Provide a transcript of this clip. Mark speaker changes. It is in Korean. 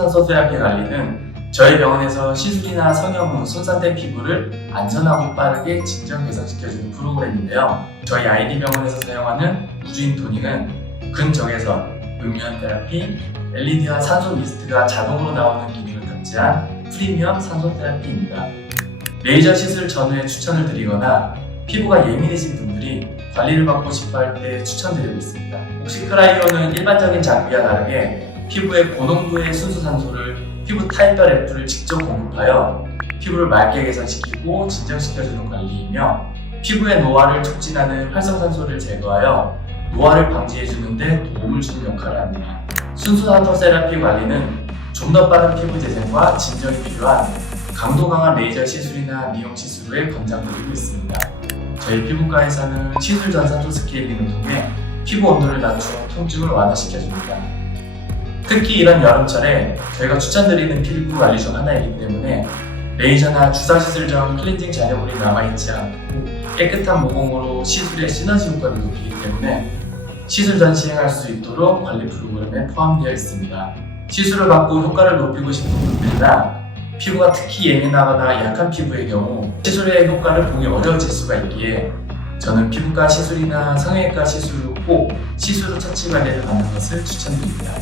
Speaker 1: 산소테라피 관리는 저희 병원에서 시술이나 성형 후 손상된 피부를 안전하고 빠르게 진정 개선시켜주는 프로그램인데요. 저희 아이디 병원에서 사용하는 우주인 토닉은 근적외선, 음이온 테라피, LED와 산소 미스트가 자동으로 나오는 기능을 탑재한 프리미엄 산소 테라피입니다. 레이저 시술 전후에 추천을 드리거나 피부가 예민해진 분들이 관리를 받고 싶어 할 때 추천드리고 있습니다. 혹시 크라이오는 일반적인 장비와 다르게 피부에 고농도의 순수산소를 피부 타입별 F를 직접 공급하여 피부를 맑게 개선시키고 진정시켜주는 관리이며 피부의 노화를 촉진하는 활성산소를 제거하여 노화를 방지해주는데 도움을 주는 역할을 합니다. 순수산소 세라피 관리는 좀 더 빠른 피부 재생과 진정이 필요한 강도 강한 레이저 시술이나 미용 시술 후에 권장드리고 있습니다. 저희 피부과에서는 시술 전 산소 스케일링을 통해 피부 온도를 낮추어 통증을 완화시켜줍니다. 특히 이런 여름철에 저희가 추천드리는 피부 관리 중 하나이기 때문에 레이저나 주사 시술 전 클렌징 잔여물이 남아있지 않고 깨끗한 모공으로 시술의 시너지 효과를 높이기 때문에 시술 전 시행할 수 있도록 관리 프로그램에 포함되어 있습니다. 시술을 받고 효과를 높이고 싶은 분들이나 피부가 특히 예민하거나 약한 피부의 경우 시술의 효과를 보기 어려워질 수가 있기에 저는 피부과 시술이나 성형외과 시술 후꼭 시술 후 처치 관리를 받는 것을 추천드립니다.